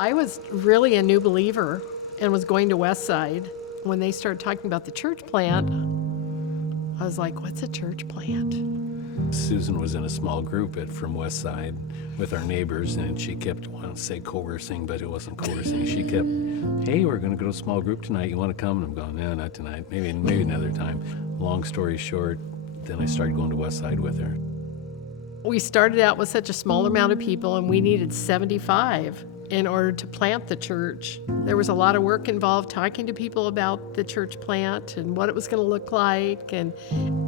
I was really a new believer and was going to Westside. When they started talking about the church plant, I was like, what's a church plant? Susan was in a small group from Westside with our neighbors, and she kept wanting to say coercing, but it wasn't coercing. She kept, hey, we're going to go to a small group tonight. You want to come? And I'm going, no, not tonight. Maybe another time. Long story short, then I started going to Westside with her. We started out with such a small amount of people, and we needed 75 in order to plant the church. There was a lot of work involved talking to people about the church plant and what it was going to look like, and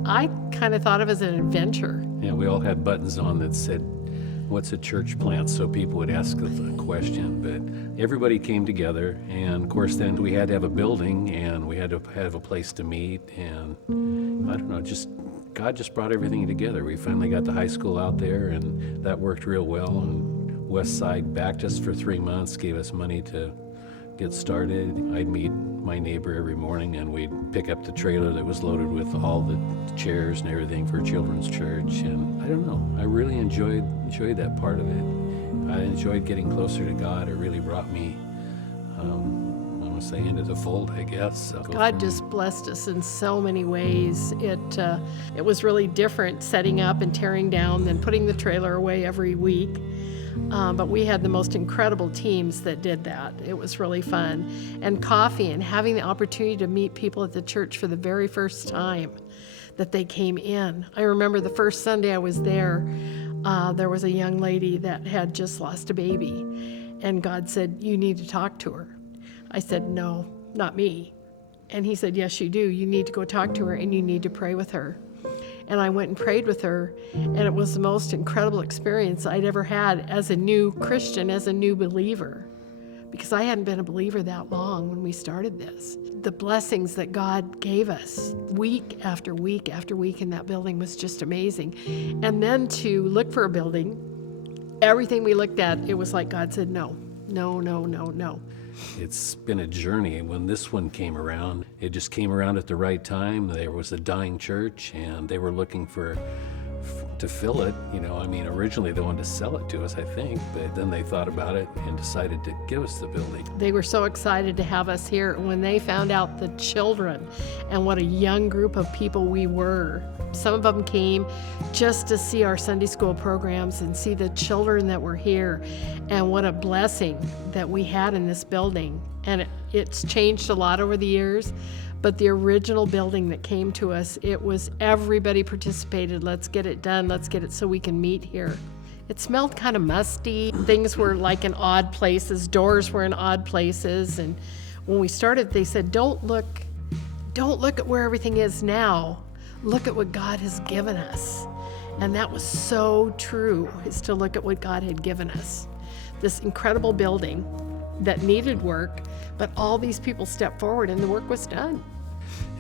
I kind of thought of it as an adventure. Yeah, we all had buttons on that said, what's a church plant? So people would ask the question, but everybody came together, and of course then we had to have a building, and we had to have a place to meet, and I don't know, God just brought everything together. We finally got the high school out there, and that worked real well. And Westside backed us for 3 months, gave us money to get started. I'd meet my neighbor every morning, and we'd pick up the trailer that was loaded with all the chairs and everything for children's church. And I don't know, I really enjoyed that part of it. I enjoyed getting closer to God. It really brought me, into the fold, I guess. God just blessed us in so many ways. It was really different setting up and tearing down than putting the trailer away every week. But we had the most incredible teams that did that. It was really fun. And coffee and having the opportunity to meet people at the church for the very first time that they came in. I remember the first Sunday I was there was a young lady that had just lost a baby. And God said, you need to talk to her. I said, no, not me. And he said, yes, you do. You need to go talk to her, and you need to pray with her. And I went and prayed with her, and it was the most incredible experience I'd ever had as a new Christian, as a new believer, because I hadn't been a believer that long when we started this. The blessings that God gave us week after week after week in that building was just amazing. And then to look for a building, everything we looked at, it was like God said, no, no, no, no, no. It's been a journey. When this one came around, it just came around at the right time. There was a dying church, and they were looking to fill it. Originally they wanted to sell it to us, I think, but then they thought about it and decided to give us the building. They were so excited to have us here. When they found out the children and what a young group of people we were, some of them came just to see our Sunday school programs and see the children that were here, and what a blessing that we had in this building. And it's changed a lot over the years, but the original building that came to us, it was everybody participated. Let's get it done. Let's get it so we can meet here. It smelled kind of musty. Things were like in odd places. Doors were in odd places. And when we started, they said, don't look at where everything is now. Look at what God has given us. And that was so true, is to look at what God had given us. This incredible building that needed work, but all these people stepped forward and the work was done.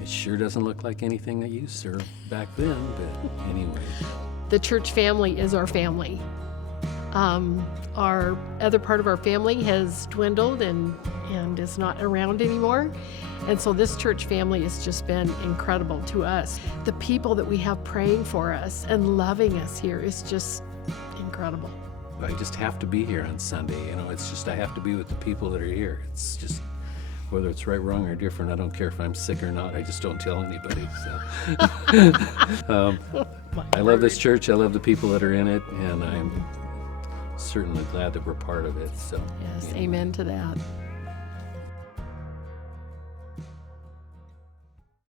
It sure doesn't look like anything that you served back then, but anyway. The church family is our family. Our other part of our family has dwindled and is not around anymore. And so this church family has just been incredible to us. The people that we have praying for us and loving us here is just incredible. I just have to be here on Sunday. It's just I have to be with the people that are here. It's just, whether it's right, wrong, or different, I don't care if I'm sick or not. I just don't tell anybody. So, I love this church. I love the people that are in it, and I'm certainly glad that we're part of it. So, yes, amen to that.